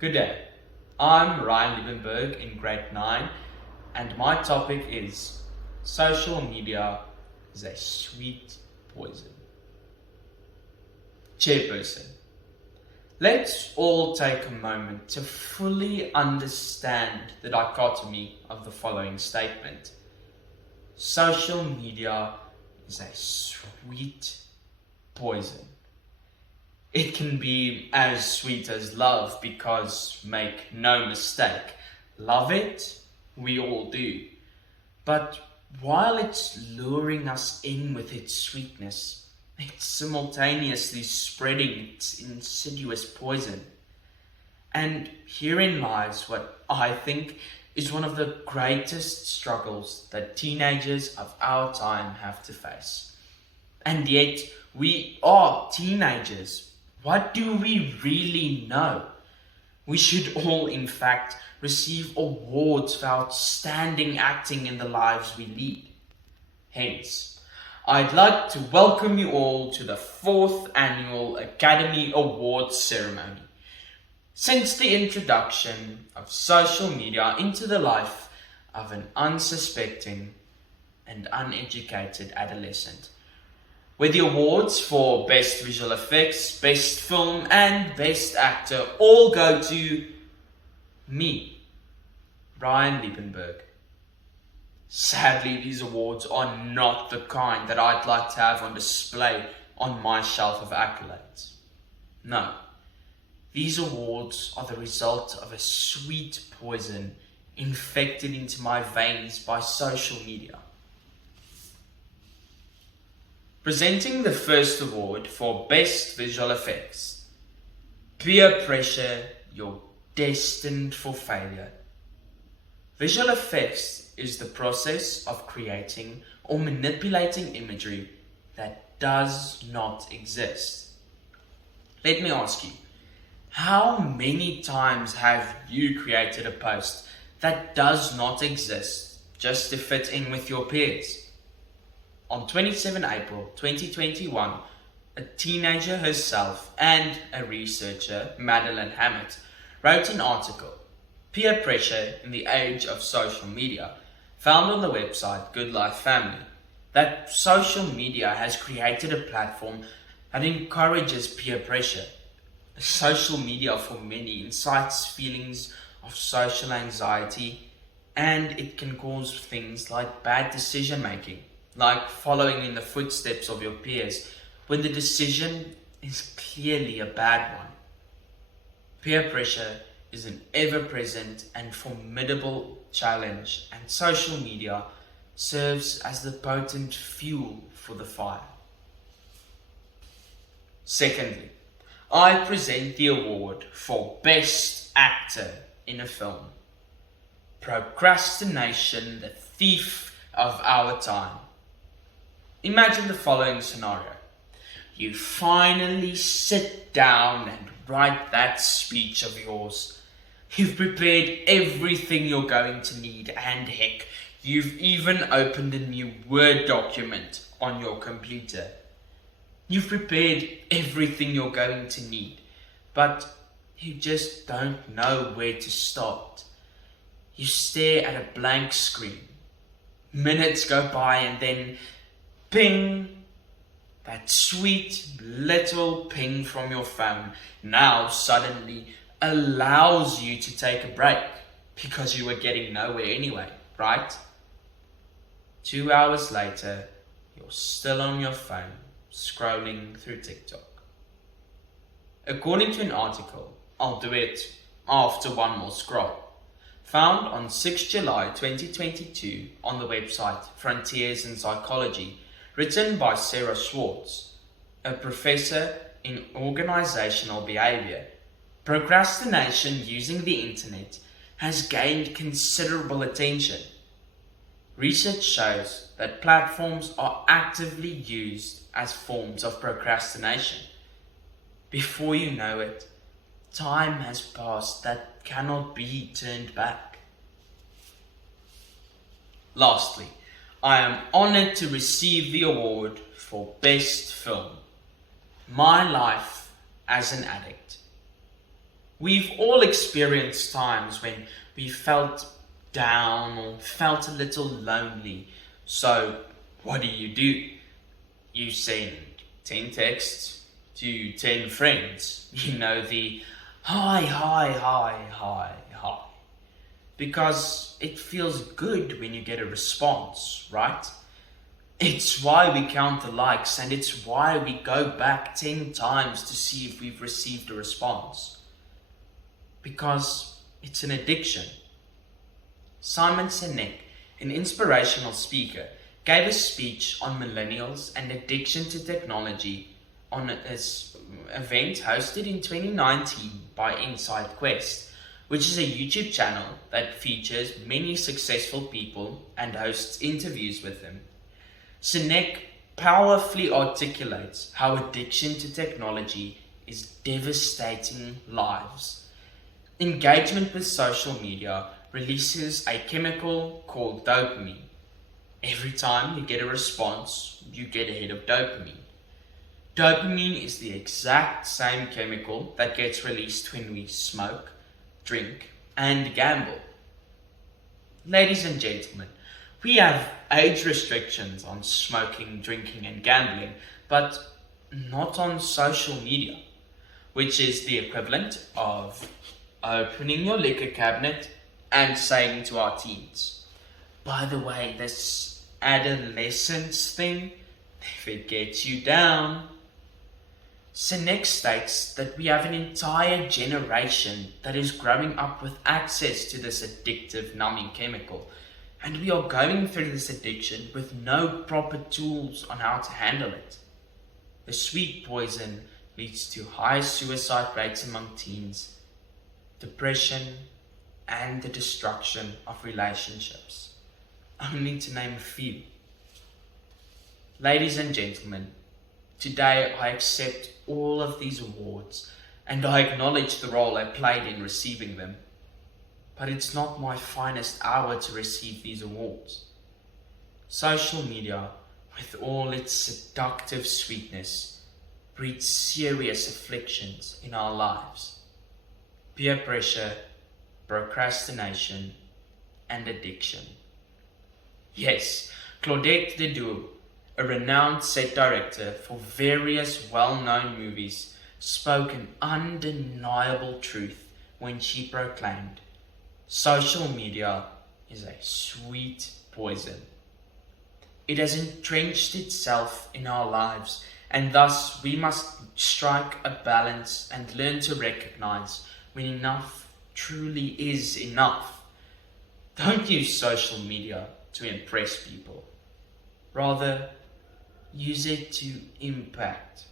Good day. I'm Ryan Liebenberg in grade 9 and my topic is social media is a sweet poison. Chairperson, let's all take a moment to fully understand the dichotomy of the following statement. Social media is a sweet poison. It can be as sweet as love because, make no mistake, love it, we all do. But while it's luring us in with its sweetness, it's simultaneously spreading its insidious poison. And herein lies what I think is one of the greatest struggles that teenagers of our time have to face. And yet, we are teenagers. What do we really know? We should all, in fact, receive awards for outstanding acting in the lives we lead. Hence, I'd like to welcome you all to the 4th Annual Academy Awards ceremony. Since the introduction of social media into the life of an unsuspecting and uneducated adolescent, where the awards for Best Visual Effects, Best Film, and Best Actor all go to me, Ryan Liebenberg. Sadly, these awards are not the kind that I'd like to have on display on my shelf of accolades. No, these awards are the result of a sweet poison infected into my veins by social media. Presenting the first award for Best Visual Effects. Peer pressure, you're destined for failure. Visual effects is the process of creating or manipulating imagery that does not exist. Let me ask you, how many times have you created a post that does not exist just to fit in with your peers? On 27 April 2021, a teenager herself and a researcher, Madeline Hammett, wrote an article, Peer Pressure in the Age of Social Media, found on the website Good Life Family, that social media has created a platform that encourages peer pressure. Social media for many incites feelings of social anxiety, and it can cause things like bad decision making, like following in the footsteps of your peers when the decision is clearly a bad one. Peer pressure is an ever-present and formidable challenge, and social media serves as the potent fuel for the fire. Secondly, I present the award for Best Actor in a Film. Procrastination, the thief of our time. Imagine the following scenario. You finally sit down and write that speech of yours. You've prepared everything you're going to need, and heck, you've even opened a new Word document on your computer. You've prepared everything you're going to need, but you just don't know where to start. You stare at a blank screen. Minutes go by and then ping, that sweet little ping from your phone now suddenly allows you to take a break because you were getting nowhere anyway, right? 2 hours later, you're still on your phone scrolling through TikTok. According to an article, I'll do it after one more scroll, found on 6 July 2022 on the website Frontiers in Psychology, written by Sarah Schwartz, a professor in organizational behavior. Procrastination using the internet has gained considerable attention. Research shows that platforms are actively used as forms of procrastination. Before you know it, time has passed that cannot be turned back. Lastly, I am honored to receive the award for Best Film, My Life as an Addict. We've all experienced times when we felt down or felt a little lonely. So, what do? You send 10 texts to 10 friends. You know, the hi, hi, hi, hi, hi. Because it feels good when you get a response, right? It's why we count the likes, and it's why we go back 10 times to see if we've received a response. Because it's an addiction. Simon Sinek, an inspirational speaker, gave a speech on millennials and addiction to technology on this event hosted in 2019 by Inside Quest, which is a YouTube channel that features many successful people and hosts interviews with them. Sinek powerfully articulates how addiction to technology is devastating lives. Engagement with social media releases a chemical called dopamine. Every time you get a response, you get a hit of dopamine. Dopamine is the exact same chemical that gets released when we smoke, drink, and gamble. Ladies and gentlemen, we have age restrictions on smoking, drinking, and gambling, but not on social media, which is the equivalent of opening your liquor cabinet and saying to our teens, by the way, this adolescence thing, if it gets you down. Sinek states that we have an entire generation that is growing up with access to this addictive numbing chemical, and we are going through this addiction with no proper tools on how to handle it. The sweet poison leads to high suicide rates among teens, depression, and the destruction of relationships, only to name a few. Ladies and gentlemen, today I accept all of these awards and I acknowledge the role I played in receiving them. But it's not my finest hour to receive these awards. Social media, with all its seductive sweetness, breeds serious afflictions in our lives. Peer pressure, procrastination, and addiction. Yes, Claudette Ledoux, a renowned set director for various well-known movies, spoke an undeniable truth when she proclaimed, social media is a sweet poison. It has entrenched itself in our lives, and thus we must strike a balance and learn to recognize when enough truly is enough. Don't use social media to impress people. Rather, use it to impact